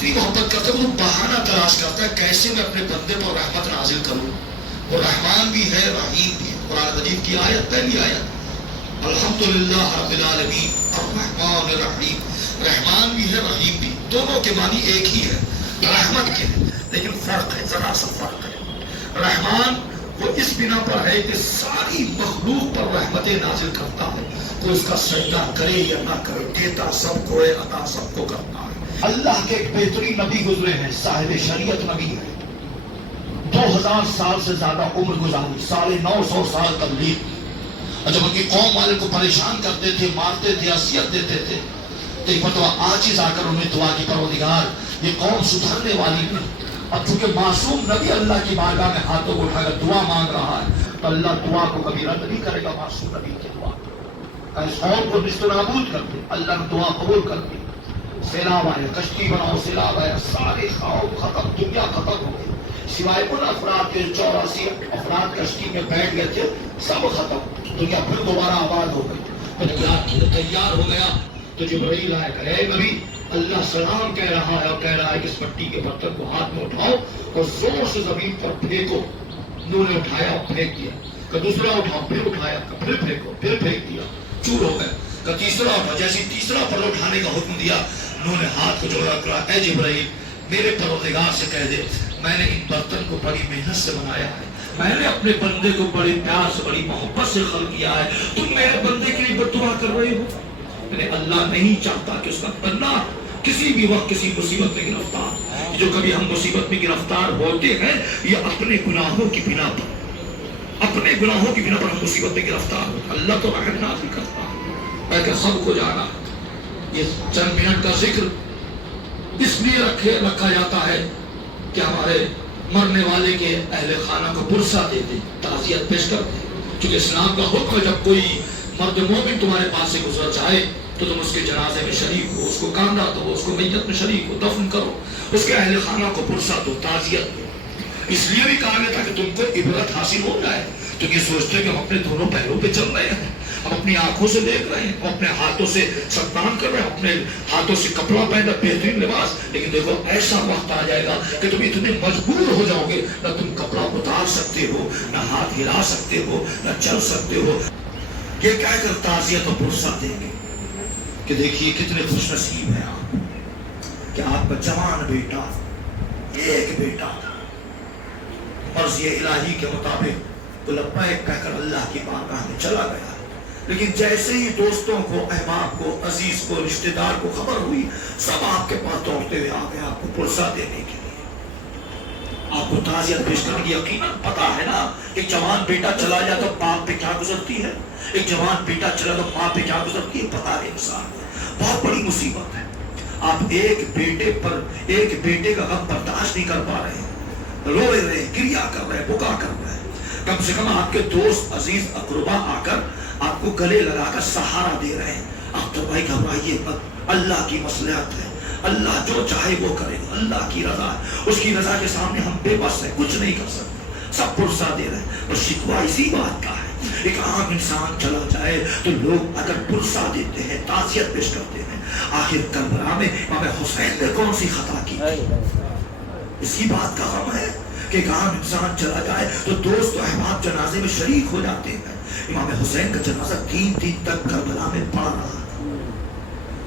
इतनी मोहब्बत करता है वो बहाना तलाश करता है कैसे मैं अपने बंदे पर रहमत नाजिल करूं। वो रहमान भी है रहीम भी है। कुरान मजीद की आयत, पहली आयत, अल्हम्दुलिल्लाह रब्बिल आलमीन अर्रहमानिर रहीम। रहमान भी है रहीम भी, दोनों के मानी एक ही है, रहमत के, लेकिन फर्क है, जरा सा फर्क है। रहमान वो इस बिना पर है कि सारी मखलूक पर रहमतें नाजिल करता है, कोई उसका सजदा करे या ना करे, देता सबको है, अता सबको करता है। अल्लाह के एक बेहतरीन नबी गुजरे हैं, साहिब शरीयत नबी है, 2000 साल से ज्यादा उम्र गुजारी, 950 साल तबलीग। और जब उनकी कौम वाले को परेशान करते थे, मारते थे, असियत देते थे, तो एक मरतबा आजिज आकर उन्हें दुआ की, परवरदिगार ये कौम सुधरने वाली नहीं। अब चूंकि मासूम नबी अल्लाह की बारगाह में हाथों को उठाकर दुआ मांग रहा है, तो अल्लाह दुआ को कभी रद्द नहीं करेगा। मासूम नबी की दुआ इस कौम को निस्तनाबूद कर दे, अल्लाह ने दुआ कबूल कर दी। सैलाब आए, कश्ती बनाओ, सैलाब आया, सारे खौफ खत्म, दुनिया खत्म हो गई, सिवाय उन अफराद के 84 अफराद कश्ती में बैठ गए थे, सब खत्म, दुनिया फिर दोबारा आबाद हो गई। तो तैयार हो गया तो जिब्राइल आया, कहे नबी अल्लाह सलाम कह रहा है, और कह रहा है कि इस मिट्टी के बर्तन को हाथ में उठाओ और जोर से जमीन पर फेंको। नूह ने उठाया और फेंक दिया, का दूसरा उठाओ, फिर उठाया, फिर फेंको, फिर फेंक दिया, चूर हो गए। का तीसरा उठाओ, जैसे तीसरा पर उठाने का हुक्म दिया, नूह ने हाथ को जोड़ा, कहा ऐ जिब्राइल मेरे परवरदिगार से कह दे मैंने इन बर्तन को बड़ी मेहनत से बनाया है, मैंने अपने बंदे को बड़े प्यार से, बड़ी मोहब्बत से खल्क किया है, तुम मेरे बंदे के लिए बददुआ कर रहे हो। मैंने अल्लाह नहीं चाहता कि उसका बंदा किसी भी वक्त किसी मुसीबत में गिरफ्तार। जो कभी हम मुसीबत में गिरफ्तार होते हैं ये अपने गुनाहों की बिना पर, अपने गुनाहों की बिना पर हम मुसीबत में गिरफ्तार होते। अल्लाह तो रहम नाज़िल करता है। मैं सबको जाना ये चंद मिनट का जिक्र इसलिए रखा जाता है कि हमारे मरने वाले के अहले खाना को पुरसा देते, ताज़ियत पेश करते। क्योंकि इस्लाम का हुक्म है जब कोई मर्द मोमिन तुम्हारे पास से गुजर जाए तो तुम उसके जनाजे में शरीक हो, उसको कांदा दो, उसको मैयत में शरीक हो, दफन करो, उसके अहले खाना को पुरसा दो, ताज़ियत दो। इसलिए भी कहा गया था कि तुमको इबरत हासिल हो जाए, क्योंकि सोचते हैं कि हम अपने दोनों पैरों पे चल रहे हैं, हम अपनी आंखों से देख रहे हैं, हम अपने हाथों से सम्मान कर रहे हैं, अपने हाथों से कपड़ा पहना, बेहतरीन लिबास, लेकिन देखो ऐसा वक्त आ जाएगा कि तुम इतने मजबूर हो जाओगे, ना तुम कपड़ा उतार सकते हो, ना हाथ हिला सकते हो, ना चल सकते हो। ये क्या कर ताज़ियत और पुरसा देंगे कि देखिए कितने खुशनसीब हैं आप कि आपका जवान बेटा, एक बेटा था, मर्ज़ी इलाही के मुताबिक तो लब्बैक कहकर अल्लाह की बारगाह में चला गया। लेकिन जैसे ही दोस्तों को, अहबाब को, अजीज को, रिश्तेदार को खबर हुई, सब आपके पास दौड़ते हुए आ गए आपको पुरसा देने के लिए, आपको ताज़ियत पेश करने की। यकीनन पता है ना एक जवान बेटा चला जाए तो बाप पे क्या गुजरती है, एक जवान बेटा चला तो माँ पे क्या गुजरती है, पता है इंसान, बहुत बड़ी मुसीबत है। आप एक बेटे पर, एक बेटे का गम बर्दाश्त नहीं कर पा रहे, रो रहे, क्रिया कर रहे, बुका कर रहे, कम से कम आपके दोस्त, अजीज, अकरबा आकर आपको गले लगाकर सहारा दे रहे हैं। आप तो भाई घबराइए मत, अल्लाह की मसलहत है, अल्लाह जो चाहे वो करेगा, अल्लाह की रजा है, उसकी रजा के सामने हम बेबस हैं, कुछ नहीं कर सकते, सब पुरसा दे रहे हैं। और शिकवा इसी बात का है, एक आम इंसान चला जाए तो लोग अगर पुरसा देते हैं, ताज़ियत पेश करते हैं। आखिर करबला में इमाम हुसैन ने कौन सी खता की? इसी बात का गम है कि एक आम इंसान चला जाए तो दोस्त और अहबाब जनाजे में शरीक हो जाते हैं। इमाम हुसैन का जनाजा 3 दिन तक करबला में पड़ रहा था।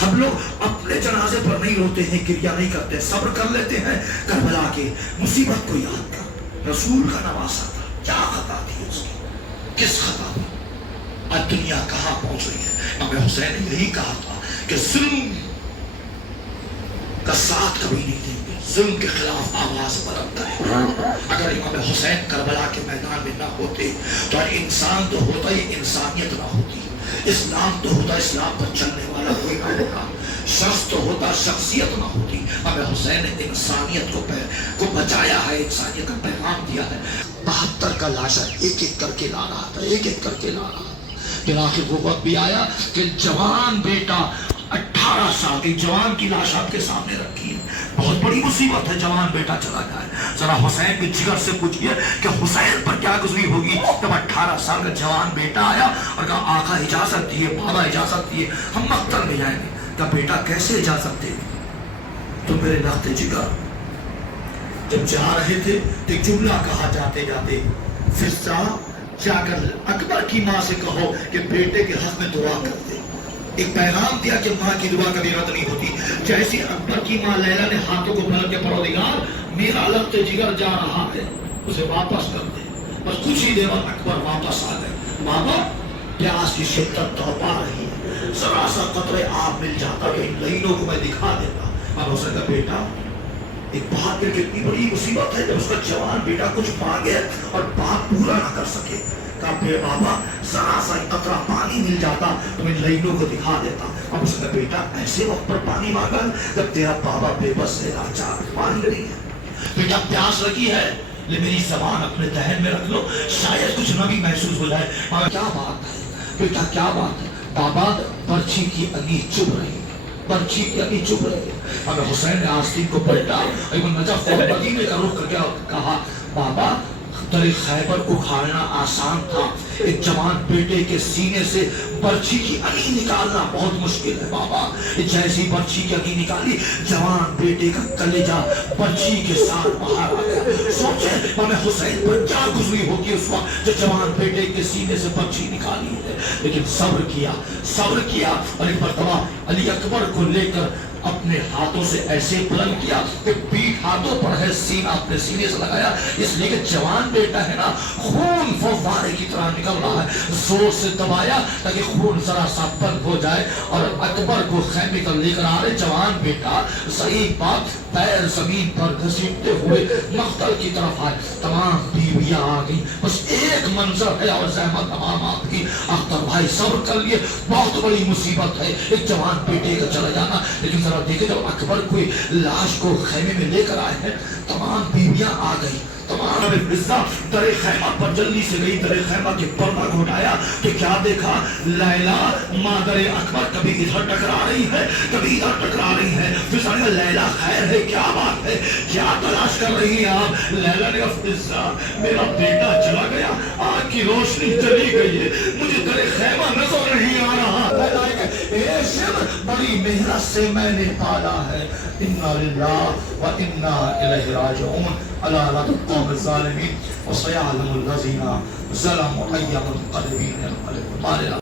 हम लोग अपने जनाजे पर नहीं रोते हैं, क्रिया नहीं करते, सब्र कर लेते हैं। करबला के मुसीबत को याद कर, रसूल का नवासा था, क्या खता थी उसकी, किस खता पर आज दुनिया कहां पहुंच रही है। इमाम हुसैन ने यही कहा था कि जुल्म का साथ कभी नहीं देंगे, जुल्म के खिलाफ आवाज बुलंद करें। अगर इमाम हुसैन करबला के मैदान में ना होते तो इंसान तो होता, ये इंसानियत ना होती, इस्लाम तो होता, इस्लाम पर चलने वाला कोई ना होता, शख्स तो होता, शख्सियत ना होती। इमाम हुसैन ने इंसानियत को बचाया है, इंसानियत का पैगाम दिया है। 72 का लाशा एक एक करके ला रहा था, एक एक करके ला रहा था। फिर आखिर वो वक्त भी आया कि जवान बेटा 18 साल की जवान की लाश आपके सामने रखी है। बहुत बड़ी मुसीबत है, जवान बेटा चला जाए। जरा हुसैन के जिगर से पूछिए कि हुसैन पर क्या गुजरी होगी जब 18 साल का जवान बेटा आया और कहा आका इजाजत दिए, बाबा इजाजत दिए, हम मक्तल में जाएंगे। का बेटा कैसे इजाजत दे? तो मेरे नाते जिगर जब जा रहे थे तो एक जुमला कहा जाते जाते, फिजा जाकर अकबर की माँ से कहो कि बेटे के हक में दुआ कर दे। एक पैगाम दिया कि माँ की दुआ कभी रद्द नहीं होती। जैसे अकबर की माँ लैला ने हाथों को पकड़ के, परवरदिगार मेरा लगते जिगर जा रहा है, उसे वापस कर दे। बस कुछ ही देर बाद अकबर वापस आ गए। बाबा प्यास की शिद्दत तड़पा रही है, जरा सा कतरे आप मिल जाता तो इन लाइनों को मैं दिखा देता। अब उसने कहा बेटा एक बात में कितनी बड़ी मुसीबत है जब उसका जवान बेटा कुछ मांगे और बात पूरा ना कर सके। कहा बाबा जरा सा कतरा पानी मिल जाता तो मैं लाइनों को दिखा देता। अब उसने बेटा ऐसे वक्त पर पानी मांगा जब तेरा बाबा बेबस है, लाचार, पानी नहीं है। बेटा प्यास लगी है, ले मेरी जबान अपने दहन में रख लो, शायद कुछ नमी महसूस हो जाए। क्या बात है बेटा, क्या बात है? बाबा पर्ची की अगी चुभ रही, पर्ची की अगी चुभ रही। अब हुसैन ने आस्तीन को पलटा, नजफ और मदीने का रुख करके कहा बाबा दरे खैबर उखाड़ना आसान था, एक जवान बेटे के सीने से बर्छी की अगी निकालना बहुत मुश्किल है। बाबा जैसी बर्छी की अगी निकाली, जवान बेटे का कलेजा बर्छी के साथ बाहर आ गया। सोचे हमें हुसैन पर क्या गुजरी होगी उस वक्त जो जवान बेटे के सीने से बर्छी निकाली है। लेकिन सब्र किया और एक मरतबा अली अकबर को लेकर अपने हाथों से ऐसे बुलंद किया कि पीठ हाथों पर है, सीना अपने सीने से लगाया, इसलिए कि जवान बेटा है ना, खून फव्वारे की तरह निकल रहा है। जोर से दबाया ताकि खून जरा सा बंद हो जाए और अकबर को खैमे पर लेकर आ रहे जवान बेटा सही बात पैर जमीन पर घसीटते हुए मख्तल की तरफ आए। तमाम बीवियां आ गई, बस एक मंजर है और जहमत तमाम आपकी। अख्तर भाई सब्र कर लिए, बहुत बड़ी मुसीबत है एक जवान बेटे का चला जाना। लेकिन जरा देखे जब अकबर कोई लाश को खैमे में लेकर आए हैं, तमाम बीवियां आ गई, तमाम दरे खैमा पर जल्दी से गई, दरे खैमा के पर्दा को उठाया कि क्या देखा, लैला मादरे अकबर कभी इधर टकरा रही है, कभी इधर टकरा रही है। फिर सारे लैला खैर है, क्या बात है, क्या तलाश कर रही है आप? लैला ने कहा मेरा बेटा चला गया, आग की रोशनी चली गई है, मुझे दरे खैमा नजर नहीं आ रहा। बड़ी मेहनत से मैंने पाला है, इन्ना लिल्लाह व इन्ना इलैहि राजिऊन। अला ला तुक़ौम ज़ालिमीन व सयअलमुल लज़ीना ज़लमू अय्युल क़लबीन मारे।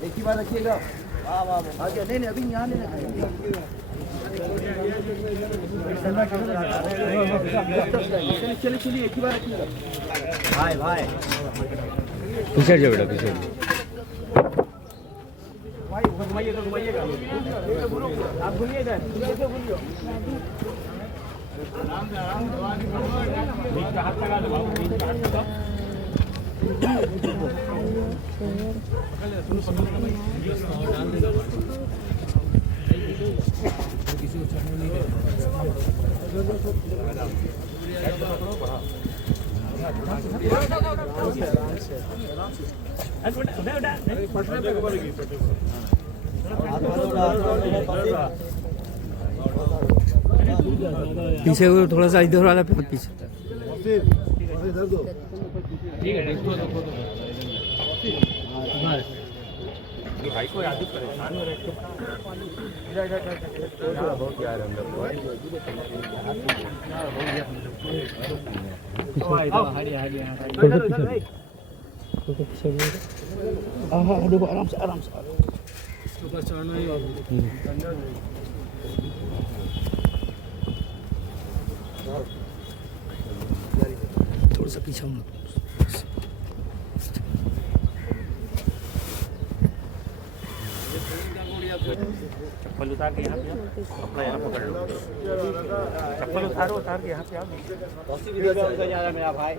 एक ही बार रखिएगा। वाह वाह वाह, नहीं नहीं अभी यहाँ नहीं चलिए चलिए एक ही बार रखिएगा। भाई भाई पीछे जाओ बेटा, पीछे भाई घुमाइएगा घुमाइएगा, आप घूमिए इधर, कैसे घूमिए बीच का हाथ लगा दो, बीच का हाथ लगा डाल देगा। पीछे वो थोड़ा सा इधर वाला पीछे भाई को याद परेशान हो रहे देखो आराम से थोड़ा सा पीछे हम चप्पल उतार के यहाँ पे अपना यहाँ पकड़ लो चप्पल उतार के यहाँ पे आओ भाई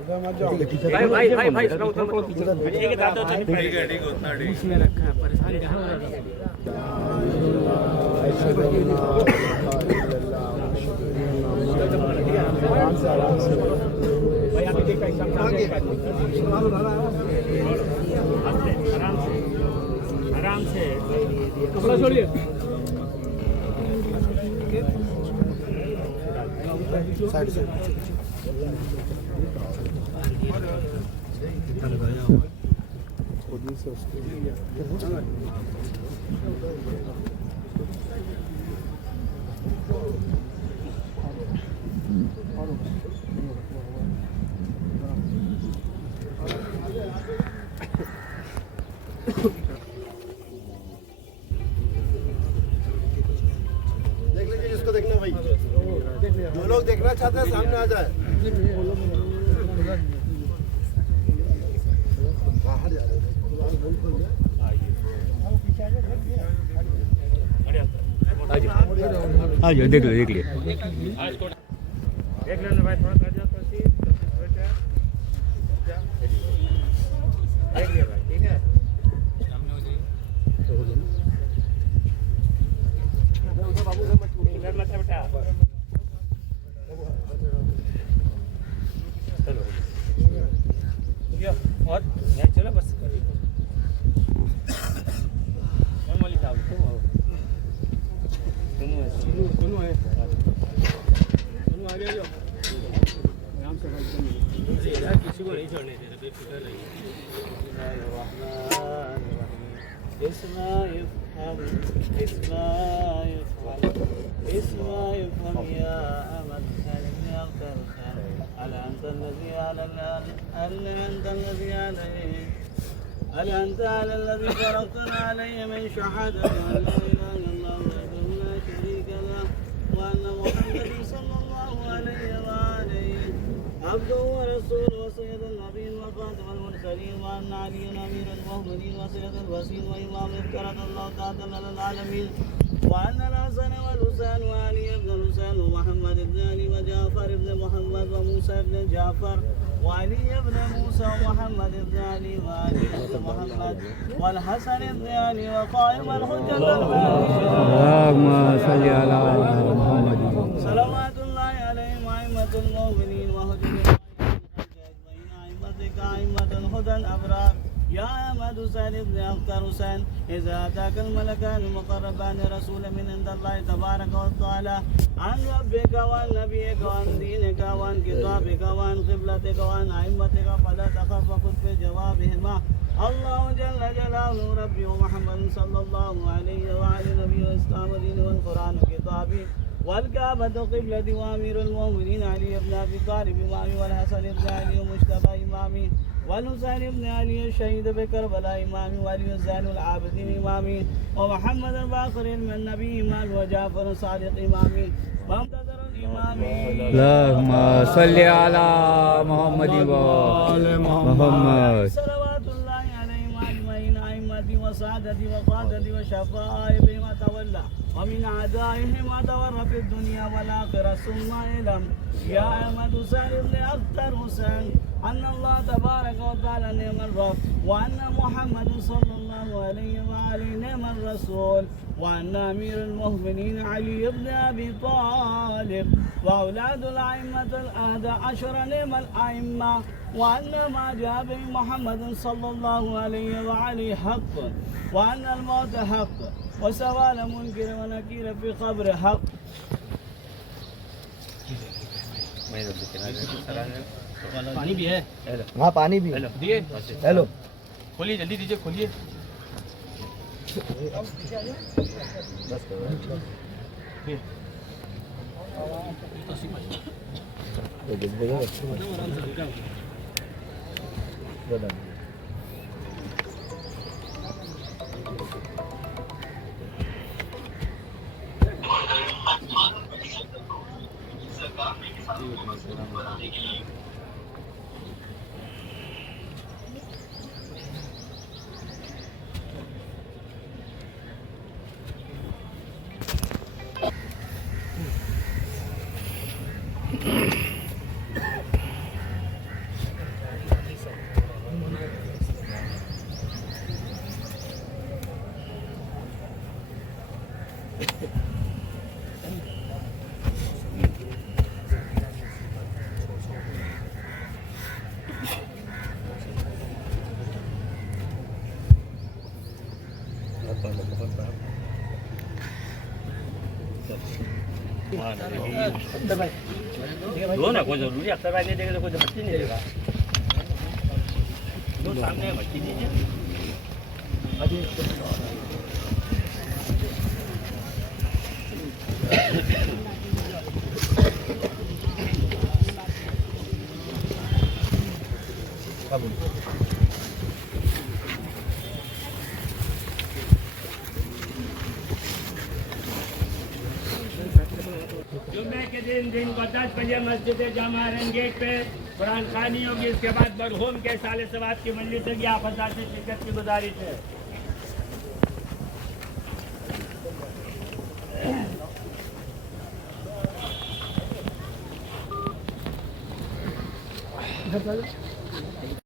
ठीक है उतना में रखा है परेशान कहाँ हो रहा भाई अभी देखा आराम से कपड़ा छोड़िए साइड से देख लीजिए जिसको देखना भाई, जो लोग देखना चाहते हैं सामने आ जाए। बाहर जा रहे हैं आ जाओ देख लो देख लिए देख लेना भाई थोड़ा कर जाओ तो देख लिया भाई ठीक है सामने हो जाइए बाबू इधर मत बेटा चलो और चलो बस मौली साहब दोनों है आगे जाओ आराम से किसी को नहीं छोड़ने देना बेफिक्र रहिए اسمع يفهم يا أمل خالد يغفر هل أنت الذي على الذي فرضتنا عليه من شهادة أن لا إله إلا الله وحده لا شريك له وأن محمدا صلى الله عليه وآله عبده ورسوله وسيد النبيين وخاتم المرسلين وأن علي أمير المؤمنين وسيد الوسيم وإمام افترض الله تعالى للعالمين وأن الحسن والحسين وعلي بن الحسين ومحمد بن علي وجعفر بن محمد وموسى بن جعفر وعلي بن موسى ومحمد بن علي وعلي بن محمد والحسن بن علي وقائم الحجة اللهم صل على محمد صلوات الله عليهم أئمة المؤمنين وهجة أئمة الهدى الأبرار يا أحمد حسين بن أختر حسين إذا أتاك الملكان المقربان رسولا من عند الله تبارك وتعالى عن ربك وعن نبيك وعن دينك وعن كتابك وعن قبلتك وعن أئمتك فلا تخف وخذ في جوابهما الله جل جلاله ربي ومحمد صلى الله عليه وعلى نبي الإسلام ودين والقرآن وكتابه والكعبة قبلتي وأمير المؤمنين علي بن أبي طالب إمامي والحسن بن علي ومجتبى إمامي والحسين بن علي الشهيد بكربلاء إمامي وعلي زين العابدين إمامي ومحمد الباقر من النبي إمام وجعفر الصادق إمامي ومنتظر إمامي اللهم صل على محمد وآل محمد صلوات الله عليهم أجمعين أئمتي وسادتي وقادتي وشفائي بما تولى ومن أعدائهم وتورى في الدنيا والآخرة ثم اعلم يا أحمد حسين بن أختر حسين أن الله تبارك وتعالى نعم الرب وأن محمد صلى الله عليه وآله نعم الرسول وأن أمير المؤمنين علي بن أبي طالب وأولاد الأئمة ال11 نعم الأئمة وأن ما جاء به محمد صلى الله عليه وآله حق وأن الموت حق وسوال منكر ونكير في قبر حق. पानी भी है हाँ पानी भी दिए हेलो खोलिए जल्दी दीजिए खोलिए दो ना कोई जरूरी अक्सर नहीं देगा तो कोई मछली नहीं देगा दो सामने मछली दीजिए जुम्मे के दिन को 10 बजे मस्जिद जामा रंगेट पे कुरान खानी होगी। इसके बाद मरहूम के साले सवाब की मजलिस होगी। आप हज़रात से शिरकत की गुजारिश है।